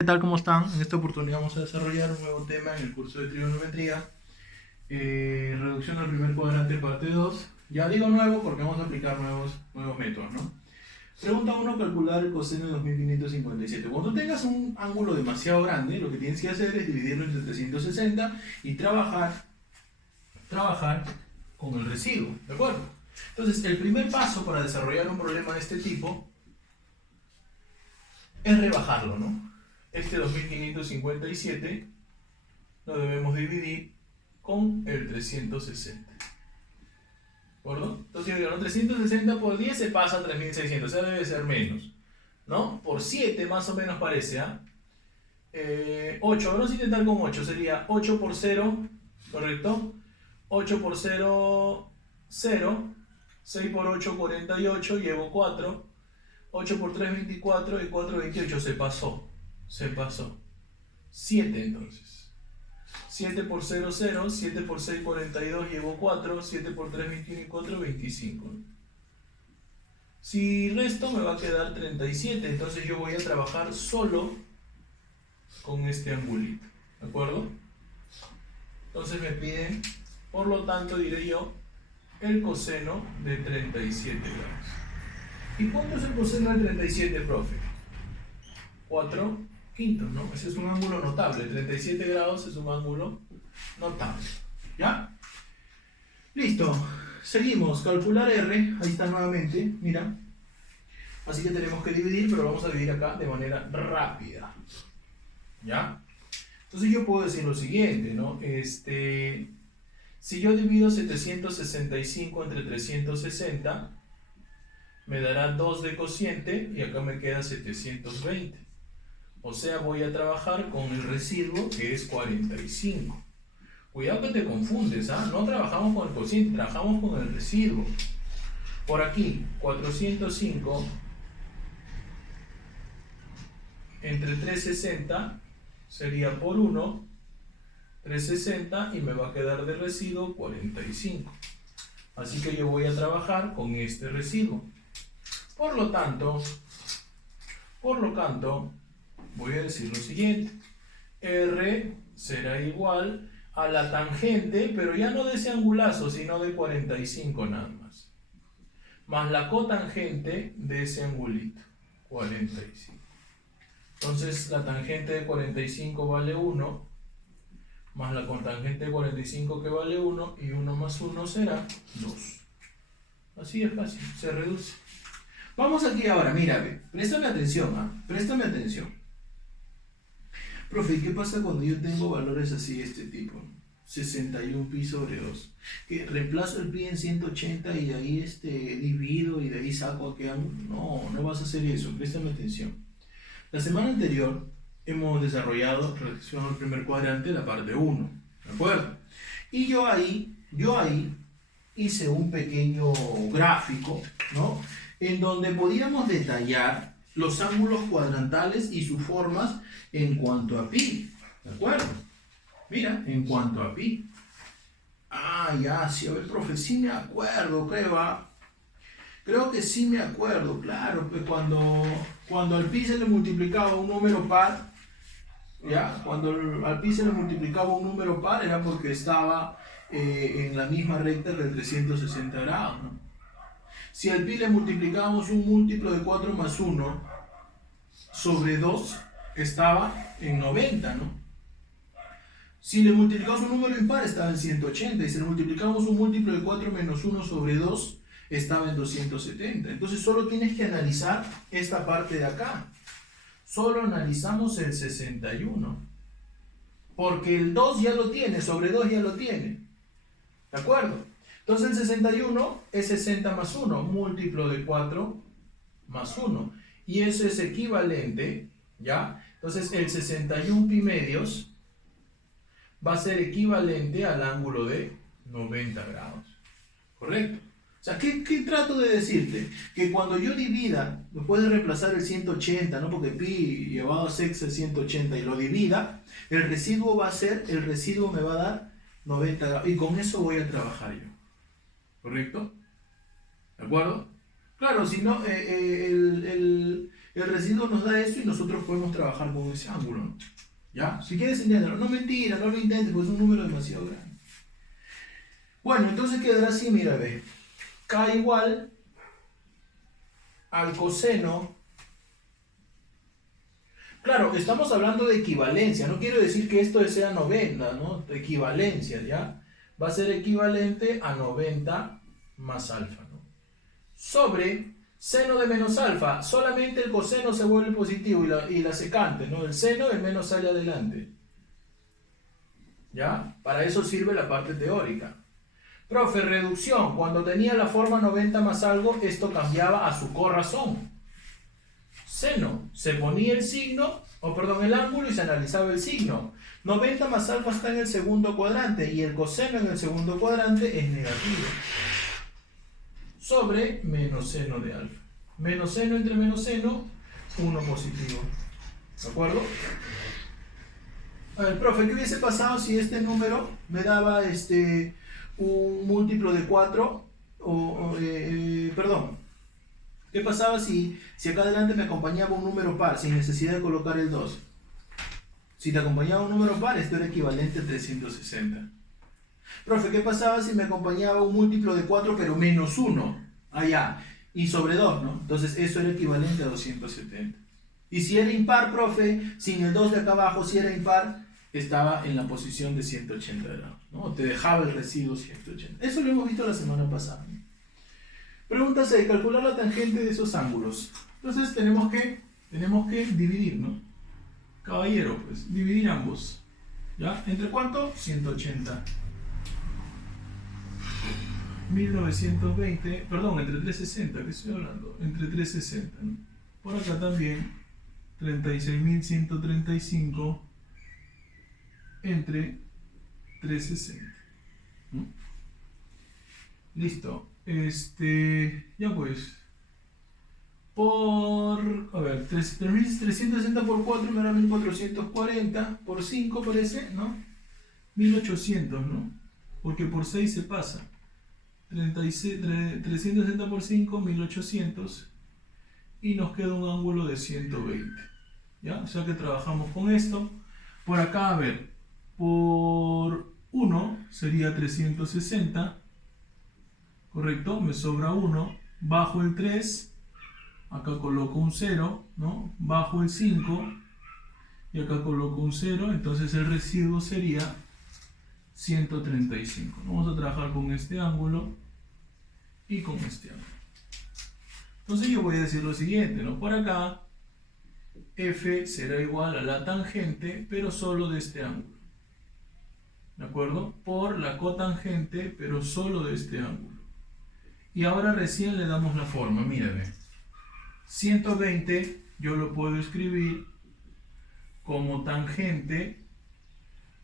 ¿Qué tal? ¿Cómo están? En esta oportunidad vamos a desarrollar un nuevo tema en el curso de trigonometría, reducción al primer cuadrante parte 2. Ya digo nuevo porque vamos a aplicar nuevos métodos, ¿no? Pregunta 1, calcular el coseno de 2557. Cuando tengas un ángulo demasiado grande, lo que tienes que hacer es dividirlo entre 360 y trabajar con el residuo, ¿de acuerdo? Entonces, el primer paso para desarrollar un problema de este tipo es rebajarlo, ¿no? Este 2557 lo debemos dividir con el 360. ¿De acuerdo? Entonces, digo, 360 por 10 se pasa a 3600, o sea, debe ser menos, ¿no? Por 7 más o menos parece, ¿ah? 8, vamos a intentar con 8, sería 8 por 0, ¿correcto? 8 por 0, 0, 6 por 8, 48, llevo 4, 8 por 3, 24 y 4, 28, se pasó. 7 entonces. 7 por 0, 0, 7 por 6, 42, llevo 4, 7 por 3, 21 y 4, 25. Si resto me va a quedar 37, entonces yo voy a trabajar solo con este angulito, ¿de acuerdo? Entonces me piden, por lo tanto diré yo, el coseno de 37 grados. ¿Y cuánto es el coseno de 37, profe? 4 quintos, ¿no? Ese es un ángulo notable. 37 grados es un ángulo notable. ¿Ya? Listo. Seguimos. Calcular R. Ahí está nuevamente. Mira. Así que tenemos que dividir, pero vamos a dividir acá de manera rápida. ¿Ya? Entonces yo puedo decir lo siguiente, ¿no? Si yo divido 765 entre 360, me dará 2 de cociente y acá me queda 720. O sea, voy a trabajar con el residuo que es 45. Cuidado que te confundes, ¿ah? No trabajamos con el cociente, trabajamos con el residuo. Por aquí, 405 entre 360 sería por 1, 360 y me va a quedar de residuo 45. Así que yo voy a trabajar con este residuo. Por lo tanto, voy a decir lo siguiente. R será igual a la tangente, pero ya no de ese angulazo, sino de 45 nada más. Más la cotangente de ese angulito, 45. Entonces la tangente de 45 vale 1, más la cotangente de 45 que vale 1, y 1 más 1 será 2. Así es fácil, se reduce. Vamos aquí ahora, mira, préstame atención, ¿ah? Préstame atención. Profe, ¿qué pasa cuando yo tengo valores así de este tipo? 61 pi sobre 2. Que reemplazo el pi en 180 y de ahí divido y de ahí saco aquí algo. No vas a hacer eso, préstame atención. La semana anterior hemos desarrollado reducción al primer cuadrante, la parte 1, ¿de acuerdo? Y yo ahí hice un pequeño gráfico, ¿no? En donde podíamos detallar los ángulos cuadrantales y sus formas en cuanto a pi, ¿de acuerdo? Mira, en cuanto a pi. Ah, ya, sí, a ver, profe, sí me acuerdo, creo, ¿ah? Creo que sí me acuerdo, claro, pues cuando al pi se le multiplicaba un número par, ¿ya? Cuando al pi se le multiplicaba un número par era porque estaba en la misma recta del 360 grados, ¿no? Si al pi le multiplicábamos un múltiplo de 4 más 1 sobre 2, estaba en 90, ¿no? Si le multiplicamos un número impar, estaba en 180. Y si le multiplicamos un múltiplo de 4 menos 1 sobre 2, estaba en 270. Entonces solo tienes que analizar esta parte de acá. Solo analizamos el 61. Porque el 2 ya lo tiene, sobre 2 ya lo tiene. ¿De acuerdo? Entonces el 61 es 60 más 1, múltiplo de 4 más 1. Y eso es equivalente, ¿ya? Entonces el 61 pi medios va a ser equivalente al ángulo de 90 grados. ¿Correcto? O sea, ¿qué trato de decirte? Que cuando yo divida, me puede reemplazar el 180, ¿no? Porque pi llevado a 6 es 180 y lo divida, el residuo me va a dar 90 grados. Y con eso voy a trabajar yo. ¿Correcto? ¿De acuerdo? Claro, si no, El residuo nos da eso y nosotros podemos trabajar con ese ángulo, ¿no? ¿Ya? Si quieres entenderlo, no mentira, no lo intentes, porque es un número demasiado grande. Bueno, entonces quedará así, mira, ve. K igual al coseno. Claro, estamos hablando de equivalencia, no quiero decir que esto sea 90, ¿no? Equivalencia, ¿ya? Va a ser equivalente a 90 más alfa, ¿no? Sobre seno de menos alfa, solamente el coseno se vuelve positivo y la secante, ¿no? El seno, el menos sale adelante. ¿Ya? Para eso sirve la parte teórica. Profe, reducción, cuando tenía la forma 90 más algo, esto cambiaba a su corrazón. Seno, se ponía el signo, el ángulo y se analizaba el signo. 90 más alfa está en el segundo cuadrante y el coseno en el segundo cuadrante es negativo. Sobre menos seno de alfa. Menos seno entre menos seno, 1 positivo. ¿De acuerdo? A ver, profe, ¿qué hubiese pasado si este número me daba un múltiplo de 4? ¿Qué pasaba si acá adelante me acompañaba un número par sin necesidad de colocar el 2? Si te acompañaba un número par, esto era equivalente a 360. Profe, ¿qué pasaba si me acompañaba un múltiplo de 4 pero menos 1? Allá. Y sobre 2, ¿no? Entonces eso era equivalente a 270. Y si era impar, profe, sin el 2 de acá abajo, si era impar, estaba en la posición de 180 grados, ¿no? Te dejaba el residuo 180. Eso lo hemos visto la semana pasada, ¿no? Pregunta 6, calcular la tangente de esos ángulos. Entonces tenemos que dividir, ¿no? Caballero, pues, dividir ambos. ¿Ya? ¿Entre cuánto? 180. 1920, perdón, entre 360, ¿qué estoy hablando? Entre 360, ¿no? Por acá también, 36.135 entre 360. ¿No? Listo. Ya pues. A ver, 360 por 4 me da 1440, por 5 parece, ¿no? 1800, ¿no? Porque por 6 se pasa. 360 por 5, 1800. Y nos queda un ángulo de 120. ¿Ya? O sea que trabajamos con esto. Por acá, a ver, por 1 sería 360. ¿Correcto? Me sobra 1. Bajo el 3. Acá coloco un 0, ¿no? Bajo el 5. Y acá coloco un 0. Entonces el residuo sería 135. Vamos a trabajar con este ángulo y con este ángulo. Entonces yo voy a decir lo siguiente, ¿no? Por acá, F será igual a la tangente, pero solo de este ángulo. ¿De acuerdo? Por la cotangente, pero solo de este ángulo. Y ahora recién le damos la forma. Mírame. 120 yo lo puedo escribir como tangente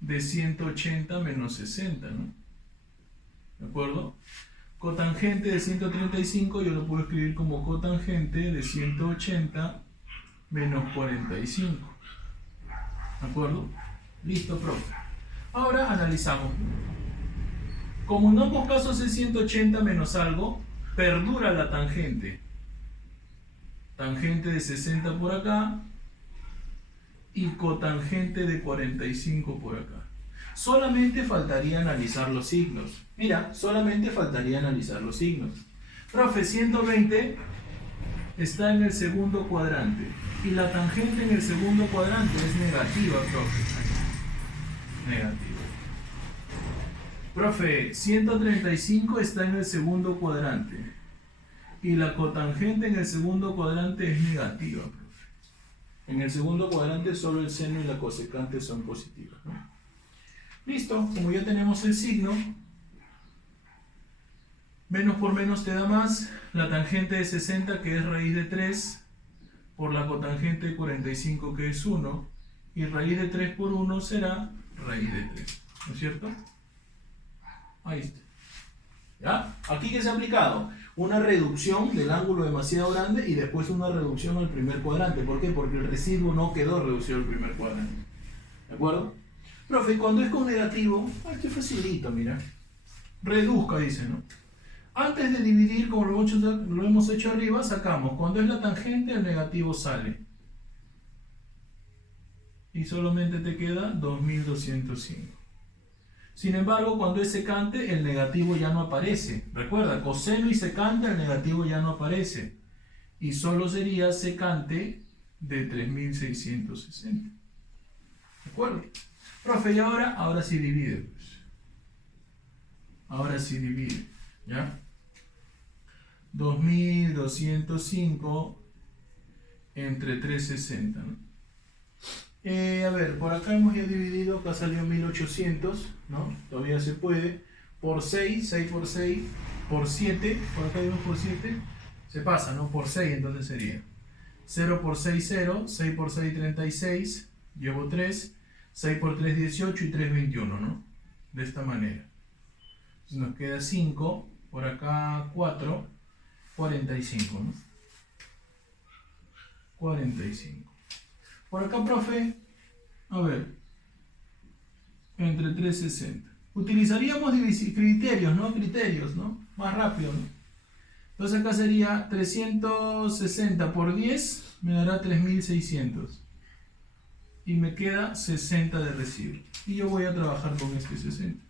de 180 menos 60, ¿no? ¿De acuerdo? Cotangente de 135 yo lo puedo escribir como cotangente de 180 menos 45. ¿De acuerdo? Listo, profe. Ahora analizamos. Como en ambos casos es 180 menos algo, perdura la tangente. Tangente de 60 por acá y cotangente de 45 por acá. Solamente faltaría analizar los signos. Mira, solamente faltaría analizar los signos. Profe, 120 está en el segundo cuadrante y la tangente en el segundo cuadrante es negativa, profe. Negativa. Profe, 135 está en el segundo cuadrante y la cotangente en el segundo cuadrante es negativa, profe. En el segundo cuadrante solo el seno y la cosecante son positivas, ¿no? Listo, como ya tenemos el signo, menos por menos te da más, la tangente de 60 que es raíz de 3 por la cotangente de 45 que es 1 y raíz de 3 por 1 será raíz de 3, ¿no es cierto? Ahí está. ¿Ya? Aquí que se ha aplicado una reducción del ángulo demasiado grande y después una reducción al primer cuadrante. ¿Por qué? Porque el residuo no quedó reducido al primer cuadrante. ¿De acuerdo? Profe, cuando es con negativo, qué facilito, mira. Reduzca, dice, ¿no? Antes de dividir, como lo hemos hecho arriba, sacamos. Cuando es la tangente, el negativo sale. Y solamente te queda 2205. Sin embargo, cuando es secante, el negativo ya no aparece. Recuerda, coseno y secante, el negativo ya no aparece. Y solo sería secante de 3660. ¿De acuerdo? Profe, y ahora sí divide. Pues. Ahora sí divide. ¿Ya? 2205 entre 360. ¿No? A ver, por acá hemos ya dividido, acá salió 1800, ¿no? Todavía se puede. Por 6, 6 por 6, por 7, por acá vimos por 7, se pasa, ¿no? Por 6 entonces sería 0 por 6, 0, 6 por 6, 36, llevo 3, 6 por 3, 18 y 3, 21, ¿no? De esta manera. Entonces nos queda 5, por acá 4, 45, ¿no? 45. Por acá, profe, a ver, entre 360. Utilizaríamos criterios, ¿no? Criterios, ¿no? Más rápido, ¿no? Entonces acá sería 360 por 10, me dará 3600. Y me queda 60 de residuo. Y yo voy a trabajar con este 60.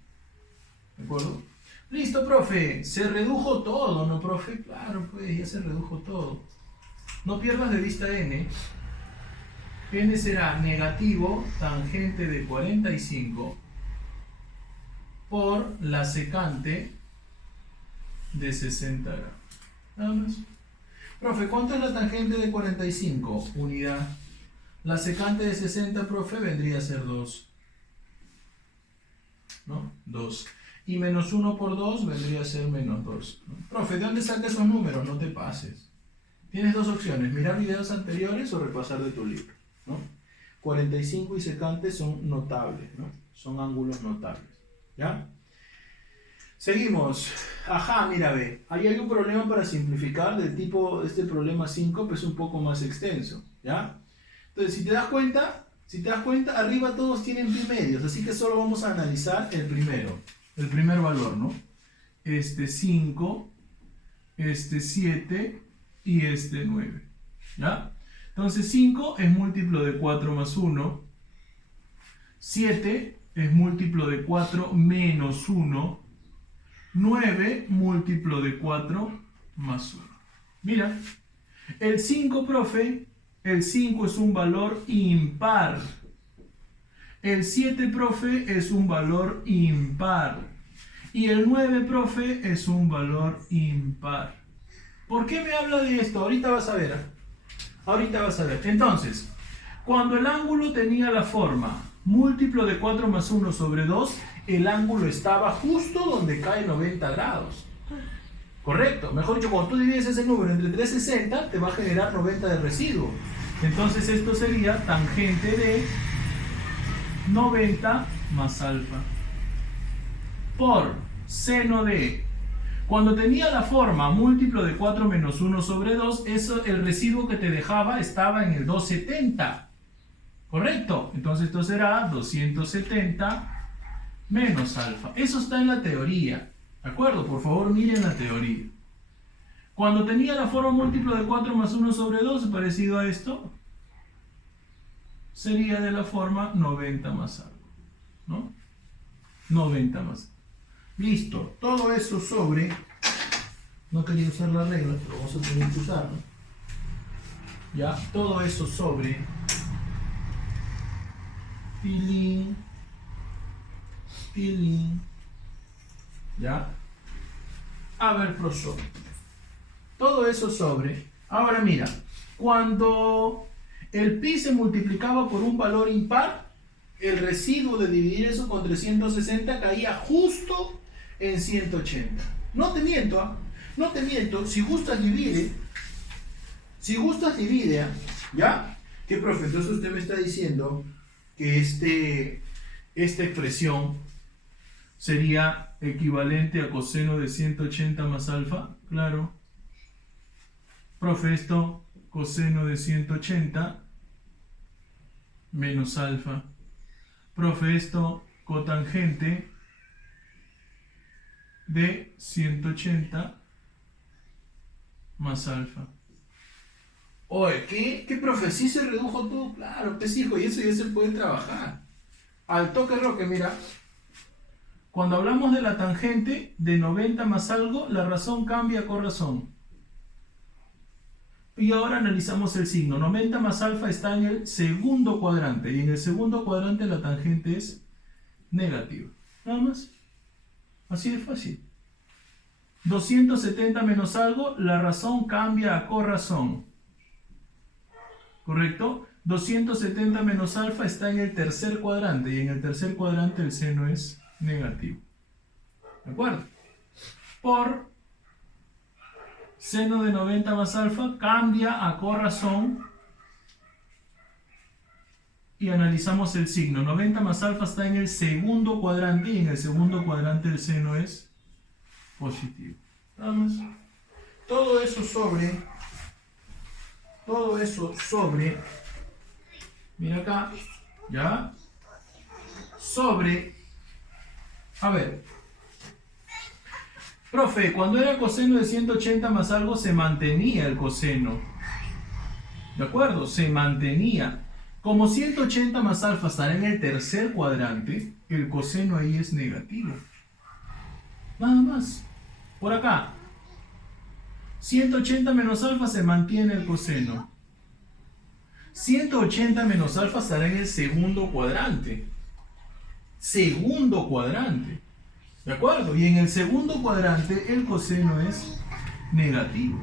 ¿De acuerdo? Listo, profe. Se redujo todo, ¿no, profe? Claro, pues ya se redujo todo. No pierdas de vista n. N será negativo tangente de 45 por la secante de 60 grados. Nada más. Profe, ¿cuánto es la tangente de 45? Unidad. La secante de 60, profe, vendría a ser 2. ¿No? 2. Y menos 1 por 2 vendría a ser menos 2. ¿No? Profe, ¿de dónde saca esos números? No te pases. Tienes dos opciones, mirar videos anteriores o repasar de tu libro, ¿no? 45 y secante son notables, ¿no? Son ángulos notables, ¿ya? Seguimos. Ajá, mira, ve. Ahí hay un problema para simplificar del tipo, este problema 5, pues un poco más extenso, ¿ya? Entonces, si te das cuenta, arriba todos tienen pi medios, así que solo vamos a analizar el primero, el primer valor, ¿no? Este 5, este 7 y este 9, ¿ya? Entonces 5 es múltiplo de 4 más 1, 7 es múltiplo de 4 menos 1, 9 múltiplo de 4 más 1. Mira, el 5, profe, el 5 es un valor impar. El 7, profe, es un valor impar. Y el 9, profe, es un valor impar. ¿Por qué me habla de esto? Ahorita vas a ver. Ahorita vas a ver. Entonces, cuando el ángulo tenía la forma múltiplo de 4 más 1 sobre 2, el ángulo estaba justo donde cae 90 grados. Correcto. Mejor dicho, cuando tú divides ese número entre 360, te va a generar 90 de residuo. Entonces esto sería tangente de 90 más alfa por seno de... Cuando tenía la forma múltiplo de 4 menos 1 sobre 2, eso, el residuo que te dejaba estaba en el 270. ¿Correcto? Entonces esto será 270 menos alfa. Eso está en la teoría. ¿De acuerdo? Por favor, miren la teoría. Cuando tenía la forma múltiplo de 4 más 1 sobre 2, parecido a esto, sería de la forma 90 más algo, ¿no? 90 más algo. Listo. Todo eso sobre... No quería usar la regla, pero vamos a tener que usarlo. Ya, todo eso sobre... Pilín. ¿Ya? A ver, profesor. Todo eso sobre... Ahora mira, cuando el pi se multiplicaba por un valor impar, el residuo de dividir eso con 360 caía justo en 180. No te miento, ¿ah? No te miento. Si gustas divide. ¿Ya? ¿Qué, profe? Entonces usted me está diciendo que esta expresión sería equivalente a coseno de 180 más alfa. Claro. Profe, esto coseno de 180 menos alfa. Profe, esto cotangente de 180 más alfa. Oye, ¿qué profe? ¿Sí se redujo todo? Claro, pues hijo, y eso ya se puede trabajar. Al toque Roque, mira. Cuando hablamos de la tangente de 90 más algo, la razón cambia a corrazón. Y ahora analizamos el signo. 90 más alfa está en el segundo cuadrante. Y en el segundo cuadrante la tangente es negativa. Nada más. Así de fácil. 270 menos algo, la razón cambia a corrazón. ¿Correcto? 270 menos alfa está en el tercer cuadrante. Y en el tercer cuadrante el seno es negativo. ¿De acuerdo? Por seno de 90 más alfa cambia a corrazón y analizamos el signo. 90 más alfa está en el segundo cuadrante y en el segundo cuadrante el seno es positivo. Nada más. Todo eso sobre, mira acá, ¿ya? Sobre, a ver, profe, cuando era coseno de 180 más algo se mantenía el coseno. ¿De acuerdo? Se mantenía. Como 180 más alfa estará en el tercer cuadrante, el coseno ahí es negativo. Nada más. Por acá. 180 menos alfa se mantiene el coseno. 180 menos alfa estará en el segundo cuadrante. Segundo cuadrante. ¿De acuerdo? Y en el segundo cuadrante el coseno es negativo.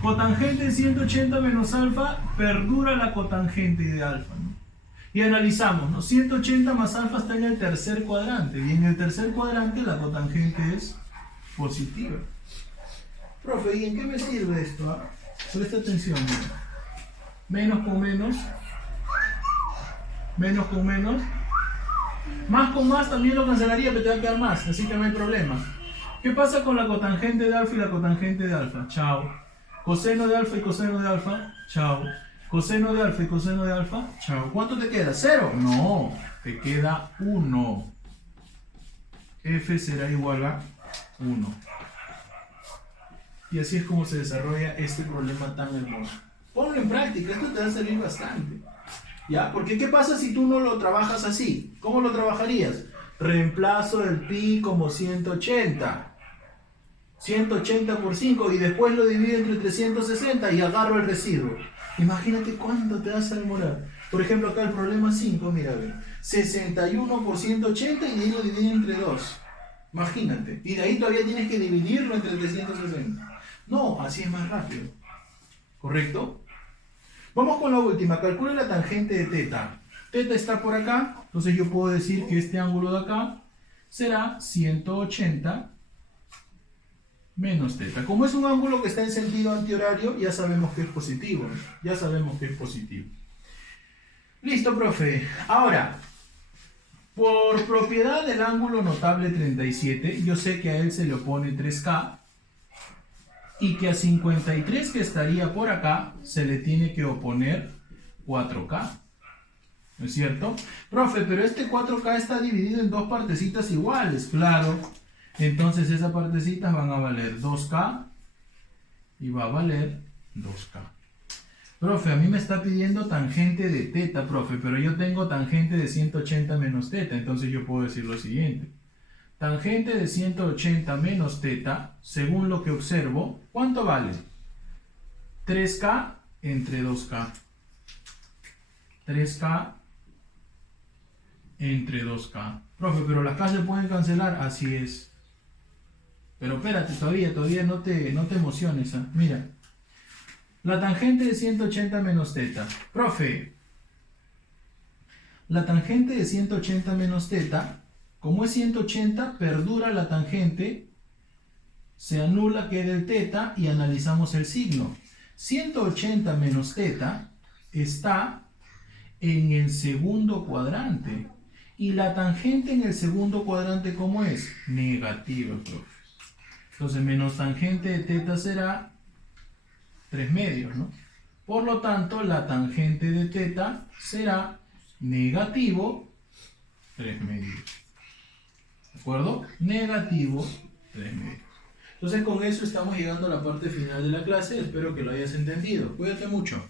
Cotangente de 180 menos alfa, perdura la cotangente de alfa, ¿no? Y analizamos, ¿no? 180 más alfa está en el tercer cuadrante. Y en el tercer cuadrante la cotangente es positiva. Profe, ¿y en qué me sirve esto? ¿Ah? Presta atención, mira. Menos con menos. Menos con menos. Más con más también lo cancelaría, pero te va a quedar más, así que no hay problema. ¿Qué pasa con la cotangente de alfa y la cotangente de alfa? Chao. Coseno de alfa y coseno de alfa, chao. Coseno de alfa y coseno de alfa, chao. ¿Cuánto te queda? ¿0? No, te queda 1. F será igual a 1. Y así es como se desarrolla este problema tan hermoso. Ponlo en práctica, esto te va a servir bastante. ¿Ya? Porque ¿qué pasa si tú no lo trabajas así? ¿Cómo lo trabajarías? Reemplazo el pi como 180. 180 por 5 y después lo divido entre 360 y agarro el residuo. Imagínate cuánto te vas a demorar. Por ejemplo, acá el problema 5, mira, ve. 61 por 180 y de ahí lo divido entre 2. Imagínate. Y de ahí todavía tienes que dividirlo entre 360. No, así es más rápido. ¿Correcto? Vamos con la última. Calcula la tangente de teta. Teta está por acá. Entonces yo puedo decir que este ángulo de acá será 180 menos teta. Como es un ángulo que está en sentido antihorario, ya sabemos que es positivo. Ya sabemos que es positivo. Listo, profe. Ahora, por propiedad del ángulo notable 37, yo sé que a él se le opone 3K y que a 53 que estaría por acá se le tiene que oponer 4K. ¿No es cierto? Profe, pero este 4K está dividido en dos partecitas iguales. Claro. Entonces esas partecitas van a valer 2K y va a valer 2K. Profe, a mí me está pidiendo tangente de teta, profe, pero yo tengo tangente de 180 menos teta, entonces yo puedo decir lo siguiente. Tangente de 180 menos teta, según lo que observo, ¿cuánto vale? 3K entre 2K. 3K entre 2K. Profe, pero las K se pueden cancelar, así es. Pero espérate, todavía no te emociones. ¿Eh? Mira, la tangente de 180 menos teta. Profe, la tangente de 180 menos teta, como es 180, perdura la tangente, se anula, queda el teta y analizamos el signo. 180 menos teta está en el segundo cuadrante. Y la tangente en el segundo cuadrante, ¿cómo es? Negativa, profe. Entonces, menos tangente de teta será 3 medios, ¿no? Por lo tanto, la tangente de teta será negativo 3 medios. ¿De acuerdo? acuerdo? Negativo 3 metros. Entonces con eso estamos llegando a la parte final de la clase. Espero que lo hayas entendido. Cuídate mucho.